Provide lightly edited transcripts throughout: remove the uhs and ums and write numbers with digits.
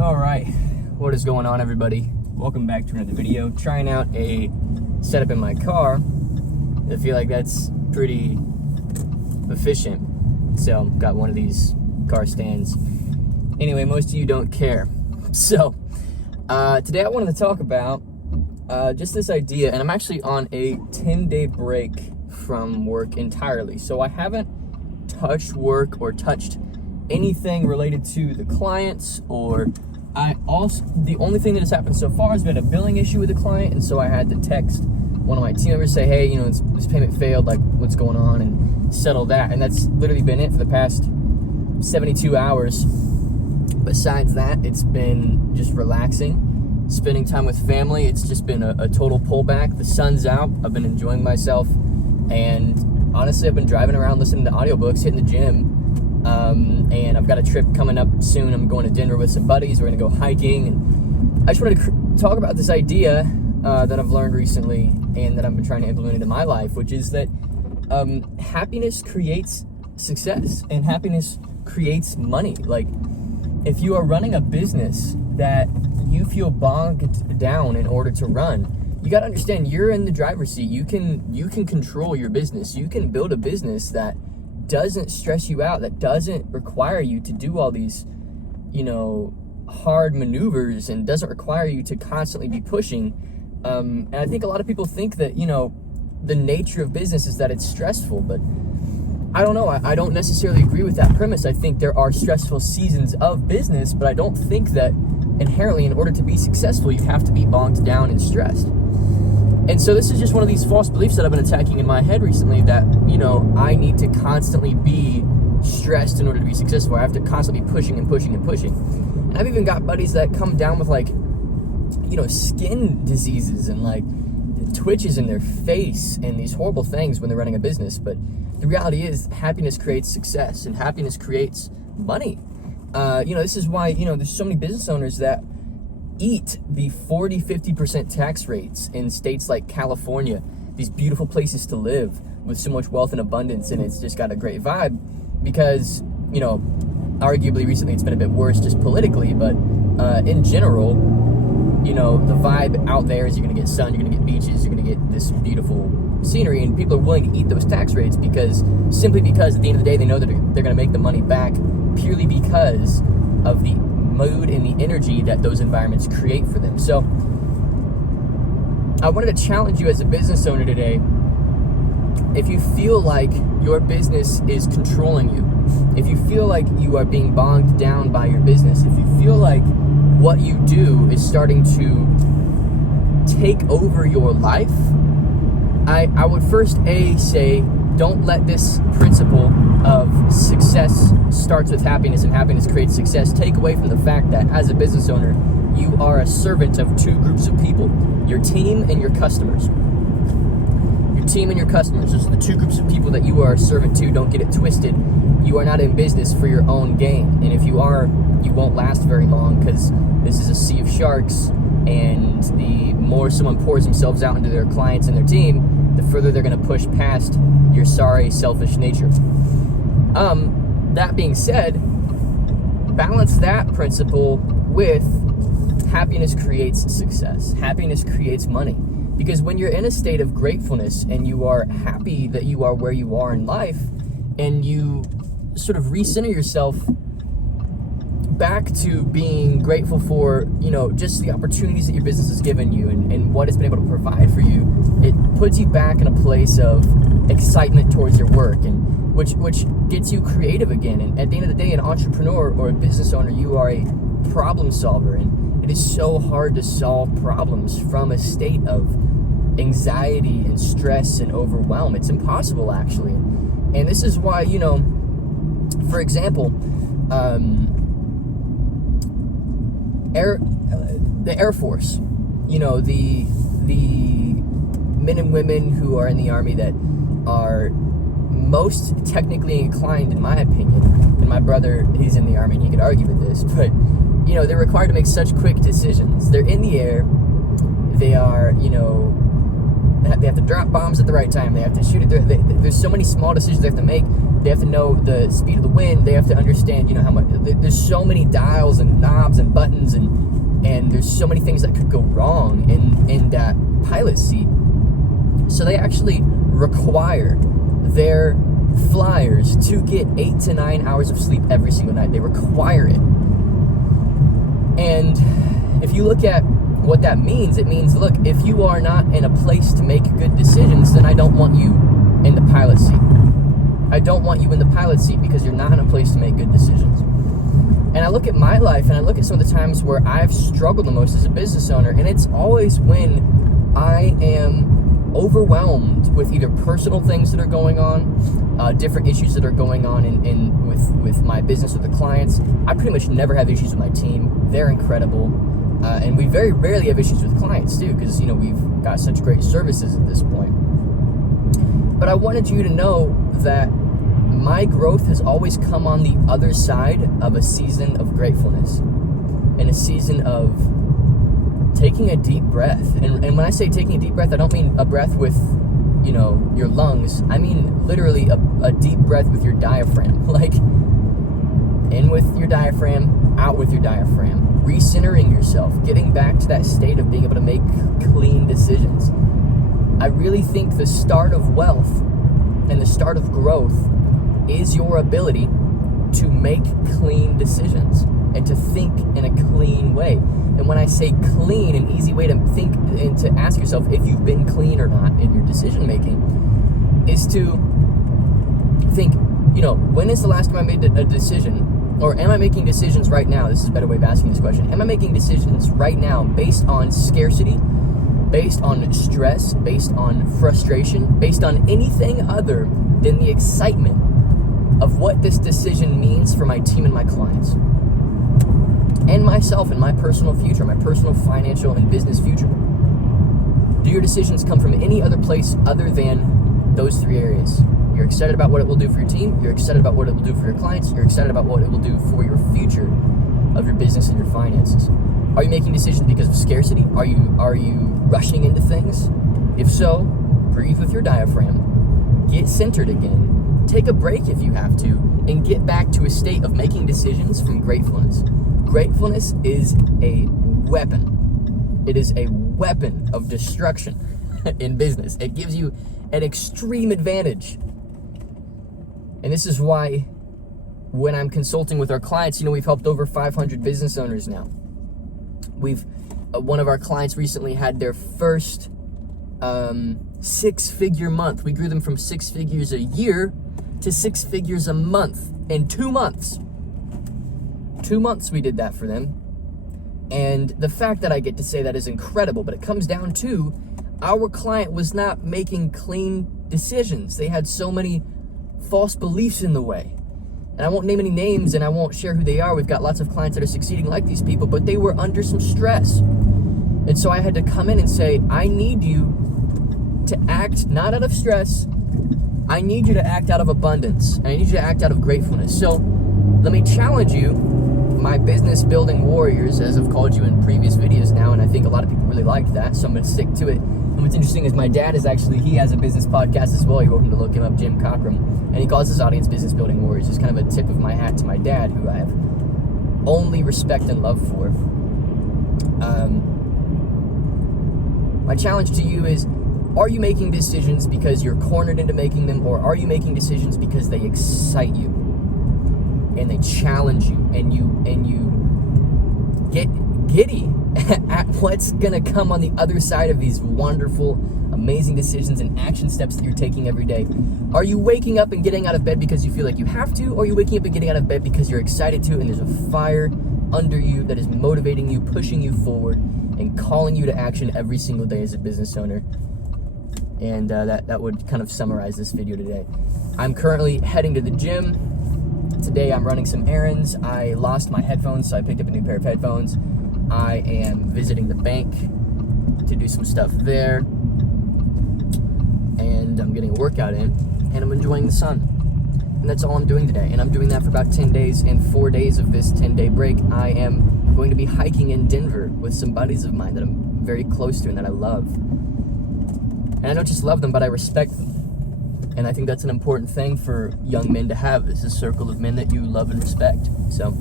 All right, what is going on, everybody? Welcome back to another video. Trying out a setup in my car. I feel like that's pretty efficient. So got one of these car stands. Anyway, most of you don't care. So today I wanted to talk about just this idea, and I'm actually on a 10-day break from work entirely. So I haven't touched work or touched anything related to the clients, or the only thing that has happened so far has been a billing issue with the client, and so I had to text one of my team members, say, hey, you know, this payment failed, like, what's going on, and settle that. And that's literally been it for the past 72 hours. Besides that, it's been just relaxing, spending time with family. It's just been a total pullback. The sun's out. I've been enjoying myself, and honestly, I've been driving around listening to audiobooks, hitting the gym. And I've got a trip coming up soon. I'm going to Denver with some buddies. We're going to go hiking. And I just wanted to talk about this idea that I've learned recently and that I've been trying to implement into my life, which is that happiness creates success and happiness creates money. Like, if you are running a business that you feel bogged down in order to run, you got to understand you're in the driver's seat. You can control your business. You can build a business that doesn't stress you out, that doesn't require you to do all these, you know, hard maneuvers, and doesn't require you to constantly be pushing. And I think a lot of people think that, you know, the nature of business is that it's stressful, but I don't know. I don't necessarily agree with that premise. I think there are stressful seasons of business, but I don't think that inherently, in order to be successful, you have to be bogged down and stressed. And so this is just one of these false beliefs that I've been attacking in my head recently, that, you know, I need to constantly be stressed in order to be successful. I have to constantly be pushing and pushing and pushing. And I've even got buddies that come down with, like, you know, skin diseases and, like, twitches in their face and these horrible things when they're running a business. But the reality is, happiness creates success and happiness creates money. You know, this is why, you know, there's so many business owners that eat the 40-50% tax rates in states like California, these beautiful places to live with so much wealth and abundance, and it's just got a great vibe because, you know, arguably recently it's been a bit worse just politically, but in general, you know, the vibe out there is you're going to get sun, you're going to get beaches, you're going to get this beautiful scenery, and people are willing to eat those tax rates simply because at the end of the day they know that they're going to make the money back purely because of the mood and the energy that those environments create for them. So I wanted to challenge you as a business owner today. If you feel like your business is controlling you, if you feel like you are being bogged down by your business, if you feel like what you do is starting to take over your life, I would first say, don't let this principle of success starts with happiness and happiness creates success take away from the fact that as a business owner, you are a servant of two groups of people, your team and your customers. Your team and your customers, those are the two groups of people that you are a servant to. Don't get it twisted. You are not in business for your own gain. And if you are, you won't last very long, because this is a sea of sharks, and the more someone pours themselves out into their clients and their team, the further they're going to push past your sorry, selfish nature. That being said, balance that principle with happiness creates success. Happiness creates money. Because when you're in a state of gratefulness and you are happy that you are where you are in life, and you sort of recenter yourself back to being grateful for, you know, just the opportunities that your business has given you and what it's been able to provide for you, it puts you back in a place of excitement towards your work, and which gets you creative again. And at the end of the day, an entrepreneur or a business owner, you are a problem solver, and it is so hard to solve problems from a state of anxiety and stress and overwhelm. It's impossible, actually. And this is why, you know, for example, the Air Force, you know, the men and women who are in the Army that are most technically inclined, in my opinion, and my brother, he's in the Army and he could argue with this, but, you know, they're required to make such quick decisions. They're in the air, they are, you know, they have to drop bombs at the right time, they have to shoot it, there's so many small decisions they have to make, They have to know the speed of the wind. They have to understand, how much. There's so many dials and knobs and buttons, and there's so many things that could go wrong in that pilot seat. So they actually require their flyers to get 8 to 9 hours of sleep every single night. They require it. And if you look at what that means, it means, look, if you are not in a place to make good decisions, then I don't want you in the pilot seat. I don't want you in the pilot seat because you're not in a place to make good decisions. And I look at my life, and I look at some of the times where I've struggled the most as a business owner, and it's always when I am overwhelmed with either personal things that are going on, different issues that are going on with my business with the clients. I pretty much never have issues with my team. They're incredible. And we very rarely have issues with clients too, because we've got such great services at this point. But I wanted you to know that my growth has always come on the other side of a season of gratefulness and a season of taking a deep breath. And when I say taking a deep breath, I don't mean a breath with, your lungs. I mean literally a deep breath with your diaphragm. Like, in with your diaphragm, out with your diaphragm. Recentering yourself, getting back to that state of being able to make clean decisions. I really think the start of wealth and the start of growth is your ability to make clean decisions and to think in a clean way. And when I say clean, an easy way to think and to ask yourself if you've been clean or not in your decision making is to think, when is the last time I made a decision? Or am I making decisions right now? This is a better way of asking this question. Am I making decisions right now based on scarcity, based on stress, based on frustration, based on anything other than the excitement of what this decision means for my team and my clients? And myself and my personal future, my personal financial and business future? Do your decisions come from any other place other than those three areas? You're excited about what it will do for your team. You're excited about what it will do for your clients. You're excited about what it will do for your future of your business and your finances. Are you making decisions because of scarcity? Are you rushing into things? If so, breathe with your diaphragm. Get centered again. Take a break if you have to, and get back to a state of making decisions from gratefulness. Gratefulness is a weapon. It is a weapon of destruction in business. It gives you an extreme advantage. And this is why when I'm consulting with our clients, we've helped over 500 business owners now. One of our clients recently had their first 6-figure month. We grew them from 6 figures a year to 6 figures a month in 2 months. 2 months we did that for them. And the fact that I get to say that is incredible, but it comes down to our client was not making clean decisions. They had so many false beliefs in the way. And I won't name any names and I won't share who they are. We've got lots of clients that are succeeding like these people, but they were under some stress. And so I had to come in and say, I need you to act not out of stress. I need you to act out of abundance. And I need you to act out of gratefulness. So let me challenge you, my business building warriors, as I've called you in previous videos now, and I think a lot of people really liked that, so I'm going to stick to it. And what's interesting is my dad he has a business podcast as well. You're welcome to look him up, Jim Cockrum. And he calls his audience Business Building Warriors. It's kind of a tip of my hat to my dad, who I have only respect and love for. My challenge to you is, are you making decisions because you're cornered into making them, or are you making decisions because they excite you and they challenge you and you get giddy at what's gonna come on the other side of these wonderful, amazing decisions and action steps that you're taking every day? Are you waking up and getting out of bed because you feel like you have to, or are you waking up and getting out of bed because you're excited to, and there's a fire under you that is motivating you, pushing you forward, and calling you to action every single day as a business owner? And that would kind of summarize this video today. I'm currently heading to the gym. Today I'm running some errands. I lost my headphones, so I picked up a new pair of headphones. I am visiting the bank to do some stuff there. And I'm getting a workout in, and I'm enjoying the sun. And that's all I'm doing today. And I'm doing that for about 10 days. And 4 days of this 10-day break, I am going to be hiking in Denver with some buddies of mine that I'm very close to and that I love. And I don't just love them, but I respect them. And I think that's an important thing for young men to have, is a circle of men that you love and respect. So,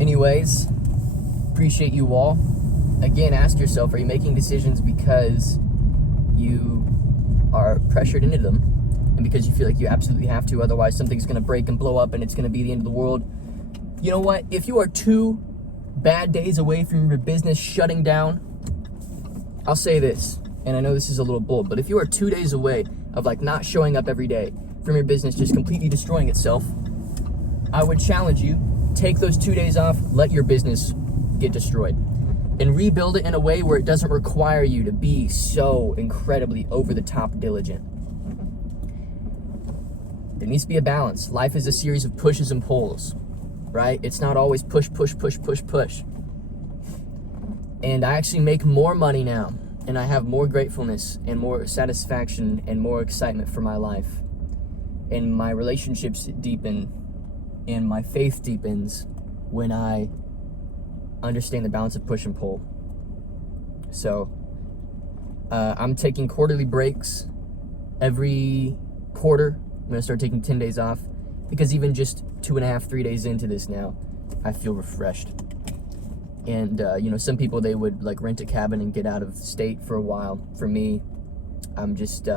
anyways, appreciate you all. Again, ask yourself, are you making decisions because you are pressured into them and because you feel like you absolutely have to, otherwise something's going to break and blow up and it's going to be the end of the world? You know what? If you are 2 bad days away from your business shutting down, I'll say this, and I know this is a little bold, but if you are 2 days away of like not showing up every day from your business just completely destroying itself, I would challenge you, take those 2 days off, let your business get destroyed, and rebuild it in a way where it doesn't require you to be so incredibly over-the-top diligent. There needs to be a balance. Life is a series of pushes and pulls, right? It's not always push, push, push, push, push. And I actually make more money now, and I have more gratefulness and more satisfaction and more excitement for my life. And my relationships deepen, and my faith deepens when I understand the balance of push and pull. So I'm taking quarterly breaks every quarter. I'm going to start taking 10 days off, because even just 2.5, 3 days into this now, I feel refreshed. And, some people, they would like rent a cabin and get out of state for a while. For me, I'm just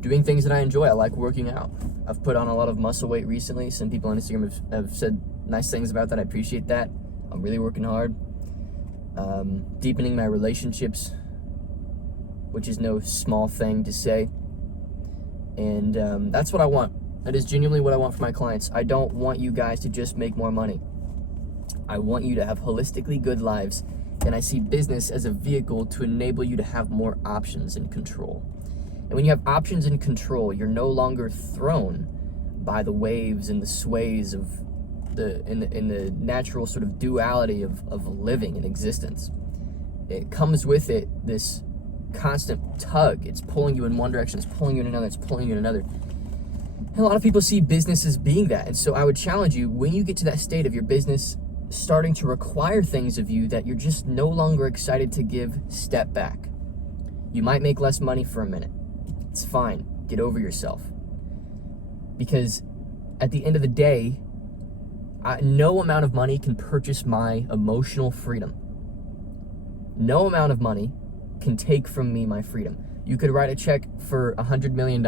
doing things that I enjoy. I like working out. I've put on a lot of muscle weight recently. Some people on Instagram have said nice things about that. I appreciate that. I'm really working hard. Deepening my relationships, which is no small thing to say. And that's what I want. That is genuinely what I want for my clients. I don't want you guys to just make more money. I want you to have holistically good lives, and I see business as a vehicle to enable you to have more options and control. And when you have options and control, you're no longer thrown by the waves and the sways of in the natural sort of duality of living and existence. It comes with it this constant tug. It's pulling you in one direction, it's pulling you in another, it's pulling you in another. And a lot of people see business as being that. And so I would challenge you, when you get to that state of your business starting to require things of you that you're just no longer excited to give, step back. You might make less money for a minute. It's fine. Get over yourself. Because at the end of the day, no amount of money can purchase my emotional freedom. No amount of money can take from me my freedom. You could write a check for $100 million.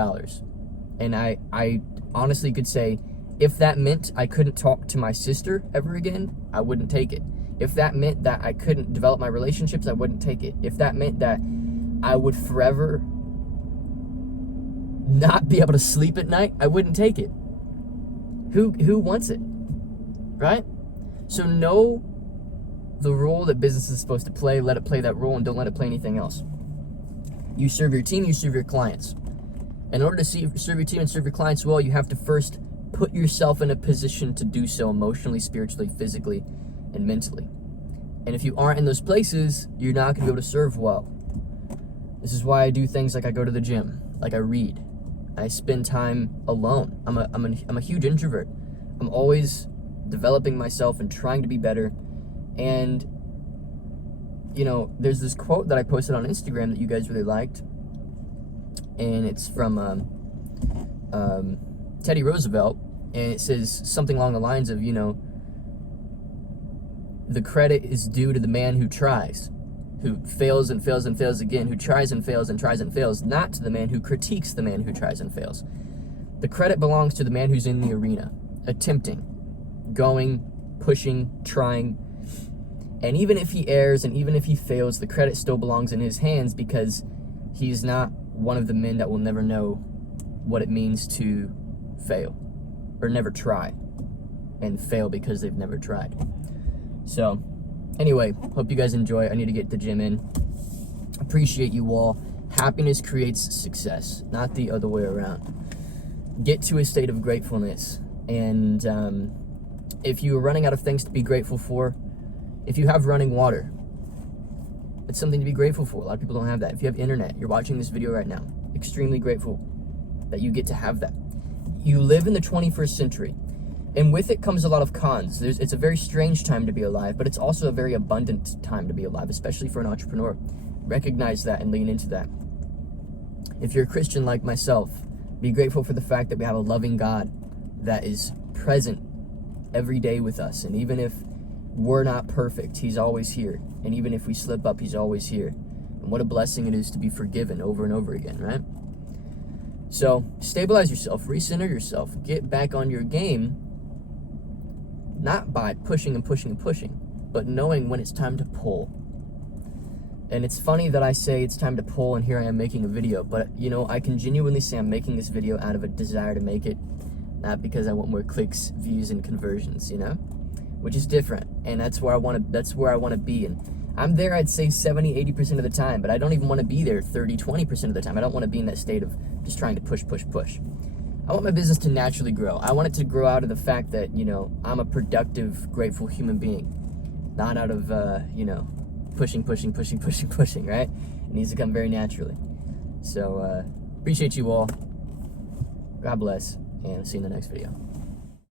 And I honestly could say, if that meant I couldn't talk to my sister ever again, I wouldn't take it. If that meant that I couldn't develop my relationships, I wouldn't take it. If that meant that I would forever not be able to sleep at night, I wouldn't take it. Who wants it? Right? So know the role that business is supposed to play, let it play that role, and don't let it play anything else. You serve your team, you serve your clients. In order to serve your team and serve your clients well, you have to first put yourself in a position to do so emotionally, spiritually, physically, and mentally. And if you aren't in those places, you're not going to be able to serve well. This is why I do things like I go to the gym, like I read. I spend time alone. I'm a huge introvert. I'm always developing myself and trying to be better. And, there's this quote that I posted on Instagram that you guys really liked. And it's from Teddy Roosevelt. And it says something along the lines of, the credit is due to the man who tries, who fails and fails and fails again, who tries and fails and tries and fails, not to the man who critiques the man who tries and fails. The credit belongs to the man who's in the arena, attempting, going, pushing, trying. And even if he errs and even if he fails, the credit still belongs in his hands, because he's not one of the men that will never know what it means to fail or never try and fail because they've never tried. So anyway, hope you guys enjoy. I need to get the gym in. Appreciate you all. Happiness creates success, not the other way around. Get to a state of gratefulness. And if you're running out of things to be grateful for, if you have running water, it's something to be grateful for. A lot of people don't have that. If you have internet, you're watching this video right now, extremely grateful that you get to have that. You live in the 21st century, and with it comes a lot of cons. It's a very strange time to be alive, but it's also a very abundant time to be alive, especially for an entrepreneur. Recognize that and lean into that. If you're a Christian like myself, Be grateful for the fact that we have a loving God that is present every day with us. And even if we're not perfect, he's always here. And even if we slip up, he's always here. And what a blessing it is to be forgiven over and over again, right? So stabilize yourself, recenter yourself, get back on your game, not by pushing and pushing and pushing, but knowing when it's time to pull. And it's funny that I say it's time to pull and here I am making a video, but you know, I can genuinely say I'm making this video out of a desire to make it, not because I want more clicks, views, and conversions, you know, which is different. And that's where I want to be. And I'm there, I'd say 70-80% of the time, but I don't even want to be there 30-20% of the time. I don't want to be in that state of just trying to push. I want my business to naturally grow. I want it to grow out of the fact that, you know, I'm a productive, grateful human being, not out of, you know, pushing, right? It needs to come very naturally. So, appreciate you all. God bless, and see you in the next video.